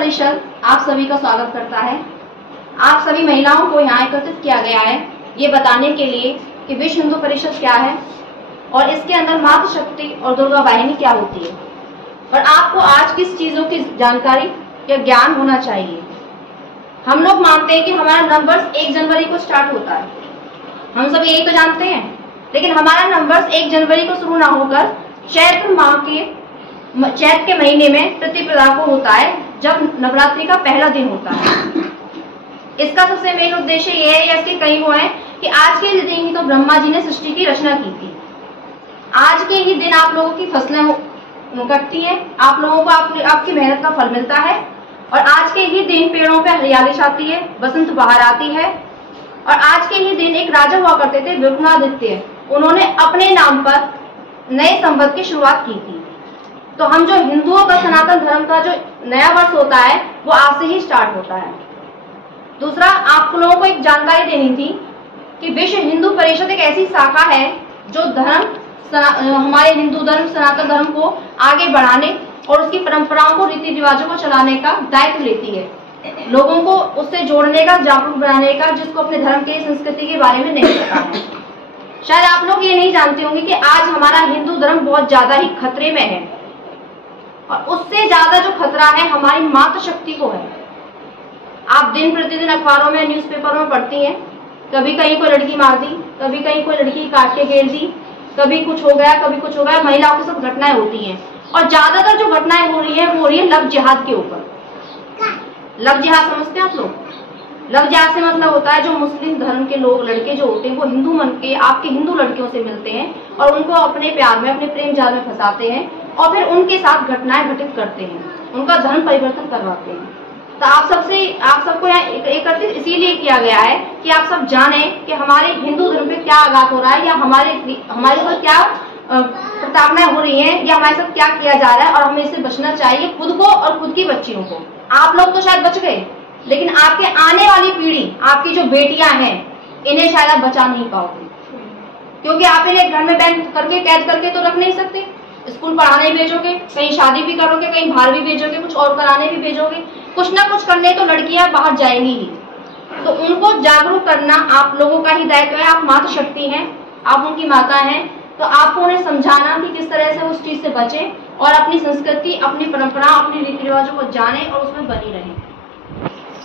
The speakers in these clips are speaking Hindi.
परिषद आप सभी का स्वागत करता है। आप सभी महिलाओं को यहाँ एकत्रित किया गया है ये बताने के लिए कि विश्व हिंदू परिषद क्या है और इसके अंदर मातृशक्ति और दुर्गा वाहिनी क्या होती है, और आपको आज किस चीजों की जानकारी या ज्ञान होना चाहिए। हम लोग मानते हैं कि हमारा नववर्ष 1 जनवरी को स्टार्ट होता है, हम सब यही तो जानते हैं, लेकिन हमारा नववर्ष 1 जनवरी को शुरू ना होकर चैत्र के महीने में प्रतिपदा को होता है, जब नवरात्रि का पहला दिन होता है। इसका सबसे मेन उद्देश्य ये है, या इसके कई वो है कि आज के दिन ही तो ब्रह्मा जी ने सृष्टि की रचना की थी। आज के ही दिन आप लोगों की फसलें कटती हैं, आप लोगों को आपकी मेहनत का फल मिलता है, और आज के ही दिन पेड़ों पे हरियाली छाती है, बसंत बाहर आती है। और आज के ही दिन एक राजा हुआ करते थे विक्रमादित्य, उन्होंने अपने नाम पर नए संवत की शुरुआत की थी। तो हम जो हिंदुओं का सनातन धर्म का जो नया वर्ष होता है वो आज से ही स्टार्ट होता है। दूसरा, आप लोगों को एक जानकारी देनी थी कि विश्व हिंदू परिषद एक ऐसी शाखा है जो हमारे हिंदू धर्म सनातन धर्म को आगे बढ़ाने और उसकी परंपराओं को रीति रिवाजों को चलाने का दायित्व लेती है, लोगों को उससे जोड़ने का, जागरूक बनाने का, जिसको अपने धर्म के संस्कृति के बारे में नहीं पता है। शायद आप लोग ये नहीं जानते होंगे कि आज हमारा हिंदू धर्म बहुत ज्यादा ही खतरे में है, और उससे ज्यादा जो खतरा है हमारी मातृशक्ति को है। आप दिन प्रतिदिन अखबारों में, न्यूज़पेपर में पढ़ती हैं, कभी कहीं कोई लड़की मार दी, कभी कहीं कोई लड़की काट के घेर दी, कभी कुछ हो गया, कभी कुछ हो गया, महिलाओं के साथ घटनाएं होती हैं। और ज्यादातर जो घटनाएं हो रही है वो हो रही है लव जिहाद के ऊपर। लव जिहाद समझते हैं आप लोग? लव जिहाद से मतलब होता है जो मुस्लिम धर्म के लोग, लड़के जो होते हैं, वो हिंदू मन के आपके हिंदू लड़कियों से मिलते हैं और उनको अपने प्यार में, अपने प्रेम जाल में फंसाते हैं और फिर उनके साथ घटनाएं घटित करते हैं, उनका धर्म परिवर्तन करवाते हैं। तो आप सबको यहाँ एकत्रित इसीलिए किया गया है कि आप सब जाने कि हमारे हिंदू धर्म पे क्या आघात हो रहा है, या हमारे ऊपर क्या प्रताड़नाएं हो रही हैं, या हमारे साथ क्या किया जा रहा है, और हमें इससे बचना चाहिए, खुद को और खुद की बच्चियों को। आप लोग तो शायद बच गए, लेकिन आपके आने वाली पीढ़ी, आपकी जो बेटियां हैं, इन्हें शायद आप बचा नहीं पाओगे, क्योंकि आप इन्हें घर में बैन करके, कैद करके तो रख नहीं सकते। स्कूल पढ़ाने भेजोगे, कहीं शादी भी करोगे, कहीं बाहर भी भेजोगे, कुछ और कराने भी भेजोगे, कुछ ना कुछ करने तो लड़कियां बाहर जाएंगी ही। तो उनको जागरूक करना आप लोगों का ही दायित्व है। आप मातृशक्ति हैं, आप उनकी माता हैं, तो आपको उन्हें समझाना कि किस तरह से उस चीज से बचें और अपनी संस्कृति, अपनी परंपरा, अपने रीति रिवाजों को जाने और उसमें बनी रहें।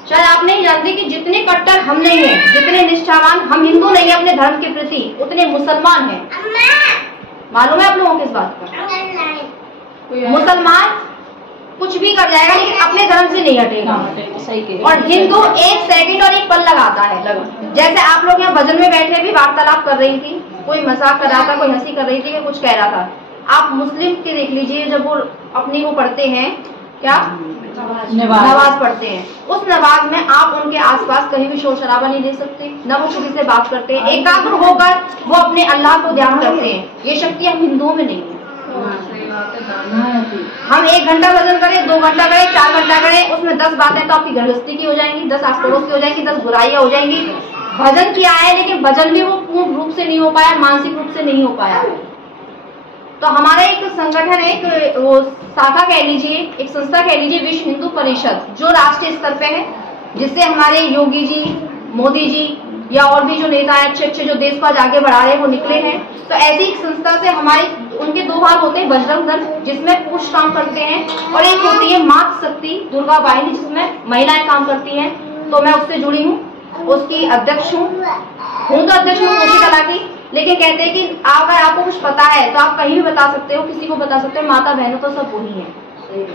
शायद आप नहीं जानते कि जितने कट्टर हम नहीं है, जितने निष्ठावान हम हिंदू नहीं है अपने धर्म के प्रति, उतने मुसलमान हैं। मालूम है आप लोगों को इस बात का? मुसलमान कुछ भी कर जाएगा लेकिन अपने धर्म से नहीं हटेगा, और हिंदू 1 सेकंड और 1 पल लगाता है। जैसे आप लोग यहाँ भजन में बैठे भी वार्तालाप कर रही थी, कोई मजाक कर रहा था, कोई हंसी कर रही थी, कुछ कह रहा था। आप मुस्लिम के देख लीजिए, जब वो अपनी वो पढ़ते हैं, क्या नमाज पढ़ते हैं, उस नमाज में आप उनके आसपास कहीं भी शोर शराबा नहीं दे सकते, न वो किसी से बात करते हैं, एकाग्र होकर वो अपने अल्लाह को ध्यान करते हैं। ये शक्ति हम हिंदुओं में नहीं है। हम 1 घंटा भजन करें, 2 घंटा करें, 4 घंटा करें, उसमें 10 बातें तो आपकी गृहस्थी की हो जाएंगी, 10 आस पड़ोस की हो जाएंगी, 10 बुराइयां हो जाएंगी। भजन किया है लेकिन भजन भी वो पूर्ण रूप से नहीं हो पाया, मानसिक रूप से नहीं हो पाया है। तो हमारा एक संगठन है, एक वो शाखा कह लीजिए, एक संस्था कह लीजिए, विश्व हिंदू परिषद, जो राष्ट्रीय स्तर पे है, जिससे हमारे योगी जी, मोदी जी या और भी जो नेता हैं अच्छे जो देश को आज आगे बढ़ा रहे हैं वो निकले हैं। तो ऐसी एक संस्था से हमारे उनके 2 भाग होते हैं, बजरंग दल जिसमें पुरुष काम करते हैं, और एक होती है मातृशक्ति दुर्गा वाहिनी जिसमें महिलाएं काम करती हैं। तो मैं उससे जुड़ी हूँ, उसकी अध्यक्ष हूँ तो अध्यक्ष हूँ कोशी कला की। लेकिन कहते हैं कि अगर आपको कुछ पता है तो आप कहीं भी बता सकते हो, किसी को बता सकते हो, माता बहनों तो सब वही है।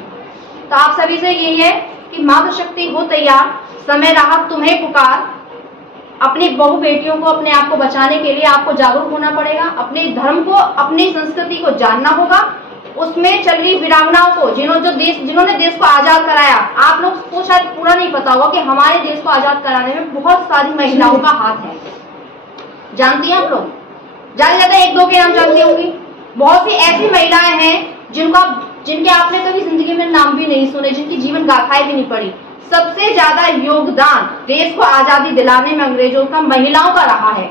तो आप सभी से यही है कि मातृशक्ति हो तैयार, समय रहा तुम्हें पुकार। अपनी बहू बेटियों को, अपने आप को बचाने के लिए आपको जागरूक होना पड़ेगा, अपने धर्म को, अपनी संस्कृति को जानना होगा। उसमें चल रही वीरांगनाओं को, जिन्होंने देश को आजाद कराया, आप लोग को शायद पूरा नहीं पता होगा कि हमारे देश को आजाद कराने में बहुत सारी महिलाओं का हाथ है। जानती हैं आप लोग? ज्यादा 1-2 के नाम जानती होंगी। बहुत सी ऐसी महिलाएं हैं जिनके आपने कभी जिंदगी में नाम भी नहीं सुने, जिनकी जीवन गाथाएं भी नहीं पढ़ी। सबसे ज्यादा योगदान देश को आजादी दिलाने में अंग्रेजों का महिलाओं का रहा है,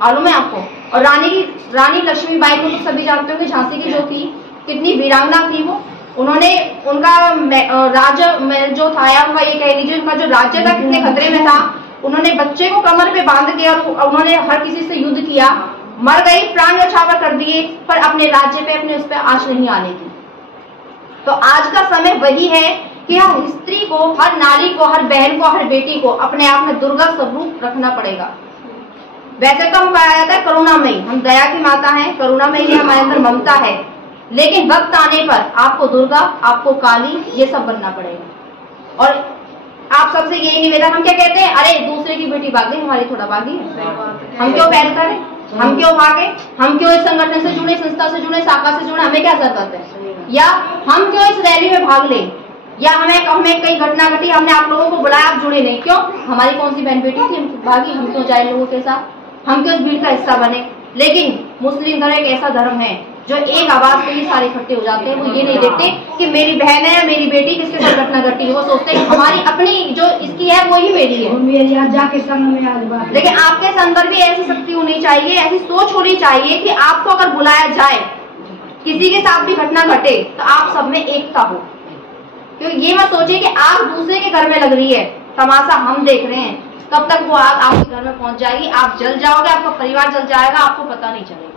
मालूम है आपको? और रानी लक्ष्मीबाई को तो सभी जानते होंगे, झांसी की जो थी, कितनी वीरांगना थी वो। उन्होंने उनका उठाया, उनका ये कह लीजिए उनका जो राज्य था कितने खतरे में था। उन्होंने बच्चे को कमर पे बांध के और उन्होंने हर किसी से युद्ध किया, मर गई, प्राण न्यौछावर कर दिए, पर अपने राज्य पे अपने उस पर आंच नहीं आने दी। तो आज का समय वही है कि हर स्त्री को, हर नारी को, हर बहन को, हर बेटी को अपने आप में दुर्गा स्वरूप रखना पड़ेगा। वैसे तो हम कहा जाता है करुणामयी, हम दया की माता हैं, करुणामयी है, हमारे अंदर ममता है, लेकिन वक्त आने पर आपको दुर्गा, आपको काली, ये सब बनना पड़ेगा। और आप सबसे यही निवेदन, हम क्या कहते हैं, अरे दूसरे की बेटी भागी, हमारी थोड़ा भागी है, हम क्यों पैर करें, हम क्यों भागे, हम क्यों इस संगठन से जुड़े, संस्था से जुड़े, शाखा से जुड़े, हमें क्या जरूरत है, या हम क्यों इस रैली में भाग लें, या हमें कई घटना घटी, हमने आप लोगों को बुलाया, आप जुड़े नहीं, क्यों, हमारी कौन सी बहन बेटी थी, हम भागी, हम क्यों जाए लोगों के साथ, हम क्यों इस भीड़ का हिस्सा बने। लेकिन मुस्लिम धर्म एक ऐसा धर्म है जो एक आवाज पे ही सारे इकट्ठे हो जाते हैं। वो ये नहीं देखते कि मेरी बहन है या मेरी बेटी किसके साथ घटना घटी है, वो सोचते हैं हमारी अपनी जो इसकी है वो ही मेरी है, मेरी आज जाके संग में आज बात। लेकिन आपके अंदर भी ऐसी शक्ति होनी चाहिए, ऐसी सोच होनी चाहिए कि आपको अगर बुलाया जाए, किसी के साथ भी घटना घटे, तो आप सब में एकता हो। तो ये मत सोचिए कि आग दूसरे के घर में लग रही है, तमाशा हम देख रहे हैं, कब तक वो आग आपके घर में पहुंच जाएगी, आप जल जाओगे, आपका परिवार जल जाएगा, आपको पता नहीं चलेगा।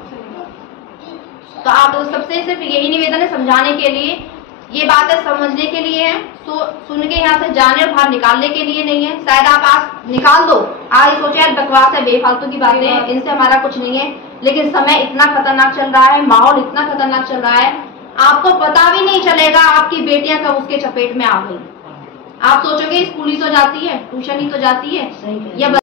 तो आप सबसे सिर्फ यही निवेदन है, समझाने के लिए, ये बातें समझने के लिए है, सुन के यहाँ से जाने और बाहर निकालने के लिए नहीं है। शायद आप आज निकाल दो, आज सोचे यार बकवास है, बेफालतू की बातें हैं, इनसे हमारा कुछ नहीं है, लेकिन समय इतना खतरनाक चल रहा है, माहौल इतना खतरनाक चल रहा है, आपको पता भी नहीं चलेगा आपकी बेटियां कब उसके चपेट में आ गई। आप सोचोगे स्कूल ही तो जाती है, ट्यूशन ही तो जाती है, या